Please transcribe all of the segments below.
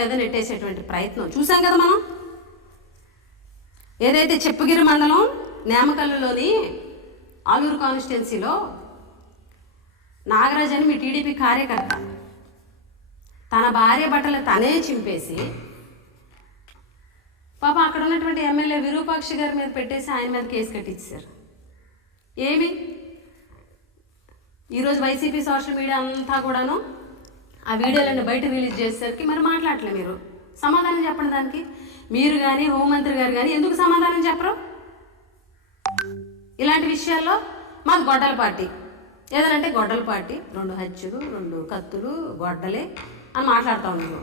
మీద నెట్టేసేటువంటి ప్రయత్నం చూసాం కదా మనం. ఏదైతే చెప్పుగిరి మండలం నేమకల్లులోని ఆలూరు కాన్స్టిట్యున్సీలో నాగరాజ్ అని మీ టీడీపీ కార్యకర్త తన భార్య బట్టలు తనే చింపేసి పాప అక్కడ ఉన్నటువంటి ఎమ్మెల్యే విరూపాక్షి గారి మీద పెట్టేసి ఆయన మీద కేసు కట్టించారు. ఏమి ఈరోజు వైసీపీ సోషల్ మీడియా అంతా కూడాను ఆ వీడియోలను బయట రిలీజ్ చేసేసరికి మరి మాట్లాడలే. మీరు సమాధానం చెప్పండి దానికి. మీరు కానీ హోంమంత్రి గారు కానీ ఎందుకు సమాధానం చెప్పరు? ఇలాంటి విషయాల్లో మాకు గొడ్డల పార్టీ ఏదనంటే గొడ్డల పార్టీ 2 హత్యలు 2 కత్తులు గొడ్డలే అని మాట్లాడుతూ ఉన్నారు.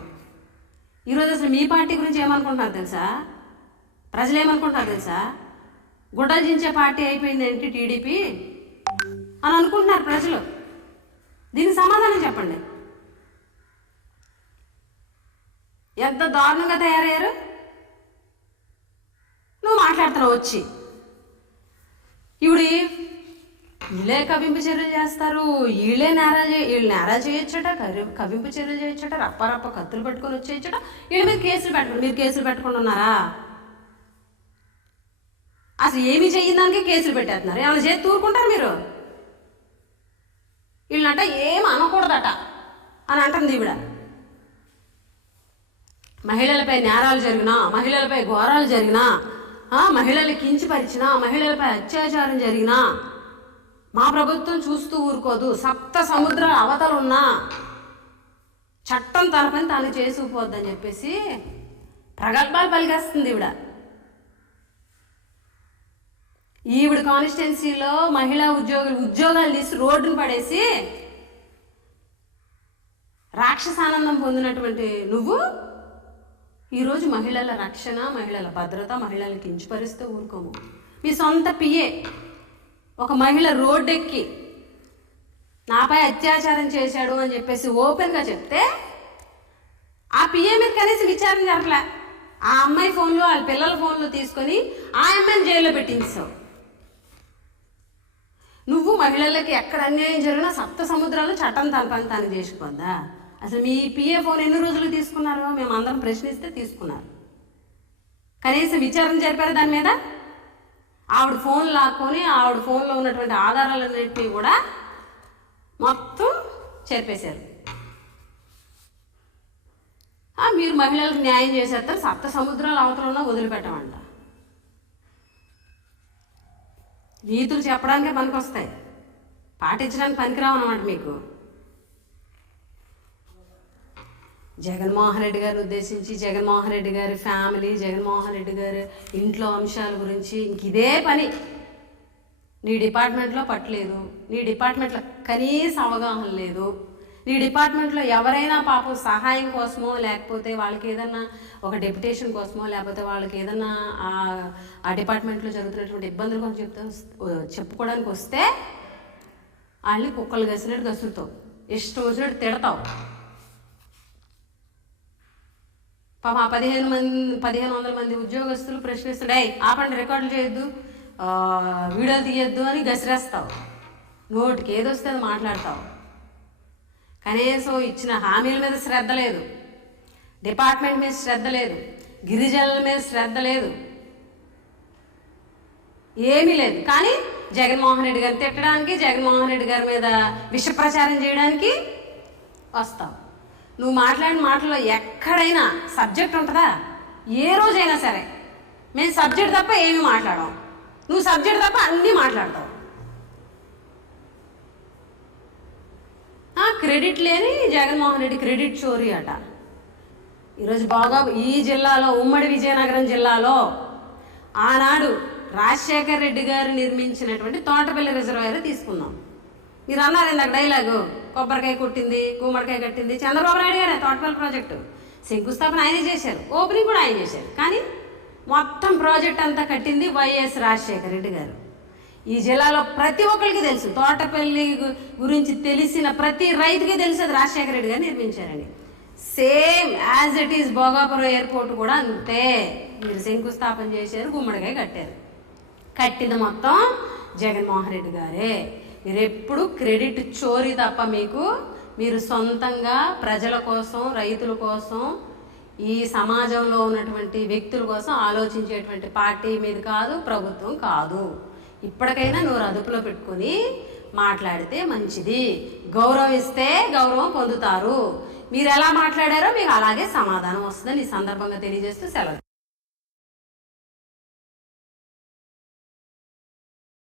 ఈరోజు అసలు మీ పార్టీ గురించి ఏమనుకుంటున్నారు తెలుసా? ప్రజలు ఏమనుకుంటున్నారు తెలుసా? గుడ్డలు చించే పార్టీ అయిపోయింది ఏంటి టీడీపీ అని అనుకుంటున్నారు ప్రజలు. దీనికి సమాధానం చెప్పండి. ఎంత దారుణంగా తయారయ్యారు. నువ్వు మాట్లాడుతున్నావు వచ్చి ఇవిడి వీళ్ళే కవింపు చర్యలు చేస్తారు, వీళ్ళు నేరాలు చేయొచ్చట, కవింపు చర్యలు చేయొచ్చట, రప్ప కత్తులు పట్టుకొని వచ్చేయచ్చట, వీళ్ళ మీద కేసులు పెట్టుకుని మీరు కేసులు పెట్టుకుని ఉన్నారా? అసలు ఏమి చేయడానికి కేసులు పెట్టేస్తున్నారు. ఏమైనా చేసి తూరుకుంటారు మీరు? వీళ్ళంట ఏం అనకూడదట అని అంటుంది ఈవిడ. మహిళలపై నేరాలు జరిగినా, మహిళలపై ఘోరాలు జరిగినా, మహిళల్ని కించపరిచినా, మహిళలపై అత్యాచారం జరిగినా మా ప్రభుత్వం చూస్తూ ఊరుకోదు. 7 సముద్రాల అవతలున్నా చట్టం తన పని తాను చేసుకుపోద్దని చెప్పేసి ప్రగల్భాలు పలికేస్తుంది ఈవిడ. ఈవిడ కాన్స్టిట్యున్సీలో మహిళా ఉద్యోగాలు తీసి రోడ్డును పడేసి రాక్షసానందం పొందినటువంటి నువ్వు ఈరోజు మహిళల రక్షణ, మహిళల భద్రత, మహిళలను కించపరిస్తూ ఊరుకోము. మీ సొంత పిఏ ఒక మహిళ రోడ్డెక్కి నాపై అత్యాచారం చేశాడు అని చెప్పేసి ఓపెన్గా చెప్తే ఆ పిఏ మీద కనీసం విచారణ జరపలే. ఆ అమ్మాయి ఫోన్లో వాళ్ళ పిల్లల ఫోన్లో తీసుకొని ఆ అమ్మాయిని జైల్లో పెట్టించావు. నువ్వు మహిళలకి ఎక్కడ అన్యాయం జరిగినా 7 సముద్రాలు చట్టం తన పని తాను చేసుకుపోద్దా? అసలు మీ పిఏ ఫోన్ ఎన్ని రోజులు తీసుకున్నారు? మేము అందరం ప్రశ్నిస్తే తీసుకున్నారు. కనీసం విచారణ జరిపారు దాని మీద? ఆవిడ ఫోన్ లాక్కొని ఆవిడ ఫోన్లో ఉన్నటువంటి ఆధారాలన్నింటినీ కూడా మొత్తం చెరిపేశారు. మీరు మహిళలకు న్యాయం చేసేస్తారు, 7 సముద్రాల అవతల వదిలిపెట్టమంట. నీతులు చెప్పడానికే పనికొస్తాయి, పాటించడానికి పనికిరావు అన్నమాట మీకు. జగన్మోహన్ రెడ్డి గారిని ఉద్దేశించి, జగన్మోహన్ రెడ్డి గారి ఫ్యామిలీ, జగన్మోహన్ రెడ్డి గారి ఇంట్లో అంశాల గురించి ఇంక ఇదే పని. నీ డిపార్ట్మెంట్లో పట్టలేదు, నీ డిపార్ట్మెంట్లో కనీస అవగాహన లేదు, నీ డిపార్ట్మెంట్లో ఎవరైనా పాపం సహాయం కోసమో లేకపోతే వాళ్ళకి ఏదన్నా ఒక డెప్యుటేషన్ కోసమో లేకపోతే వాళ్ళకి ఏదన్నా ఆ డిపార్ట్మెంట్లో జరుగుతున్నటువంటి ఇబ్బందుల కోసం చెప్పుకోవడానికి వస్తే వాళ్ళని కుక్కలు గసినట్టు గసురుతావు, ఇష్టం వచ్చినట్టు తిడతావు. పాప 1500 మంది ఉద్యోగస్తులు ప్రశ్నిస్తుండే ఆపండి, రికార్డులు చేయొద్దు, వీడియోలు తీయొద్దు అని గసిరేస్తావు. నోటికి ఏదొస్తే అది మాట్లాడతావు. కనీసం ఇచ్చిన హామీల మీద శ్రద్ధ లేదు, డిపార్ట్మెంట్ మీద శ్రద్ధ లేదు, గిరిజనుల మీద శ్రద్ధ లేదు, ఏమీ లేదు. కానీ జగన్మోహన్ రెడ్డి గారిని తిట్టడానికి, జగన్మోహన్ రెడ్డి గారి మీద విష ప్రచారం చేయడానికి వస్తావు. నువ్వు మాట్లాడిన మాటల్లో ఎక్కడైనా సబ్జెక్ట్ ఉంటుందా? ఏ రోజైనా సరే మేము సబ్జెక్ట్ తప్ప ఏమి మాట్లాడాం, నువ్వు సబ్జెక్ట్ తప్ప అన్నీ మాట్లాడతావు. క్రెడిట్ లేని జగన్మోహన్ రెడ్డి క్రెడిట్ చోరీ అట. ఈరోజు బాగా ఈ జిల్లాలో, ఉమ్మడి విజయనగరం జిల్లాలో ఆనాడు రాజశేఖర్ రెడ్డి గారు నిర్మించినటువంటి తోటపల్లి రిజర్వాయర్ తీసుకుందాం. మీరు అన్నారు ఇందాక డైలాగు, కొబ్బరికాయ కొట్టింది, గుమ్మడికాయ కట్టింది చంద్రబాబు నాయుడు గారే. తోటపల్లి ప్రాజెక్టు శంకుస్థాపన ఆయనే చేశారు, ఓపెనింగ్ కూడా ఆయన చేశారు. కానీ మొత్తం ప్రాజెక్ట్ అంతా కట్టింది వైఎస్ రాజశేఖర రెడ్డి గారు. ఈ జిల్లాలో ప్రతి ఒక్కరికి తెలుసు, తోటపల్లి గురించి తెలిసిన ప్రతి రైతుకి తెలుసు అది రాజశేఖర రెడ్డి గారు నిర్మించారని. Same as it is Bhogapuram airport కూడా అంతే. మీరు శంకుస్థాపన చేశారు, గుమ్మడికాయ కట్టారు, కట్టింది మొత్తం జగన్మోహన్ రెడ్డి గారే. మీరు ఎప్పుడు క్రెడిట్ చోరీ తప్ప మీరు సొంతంగా ప్రజల కోసం, రైతుల కోసం ఈ సమాజంలో ఉన్నటువంటి వ్యక్తుల కోసం ఆలోచించేటువంటి పార్టీ మీద కాదు, ప్రభుత్వం కాదు. ఇప్పటికైనా నోరు అదుపులో పెట్టుకొని మాట్లాడితే మంచిది. గౌరవిస్తే గౌరవం పొందుతారు. మీరు ఎలా మాట్లాడారో మీకు అలాగే సమాధానం వస్తుందని ఈ సందర్భంగా తెలియజేస్తూ సెలవు.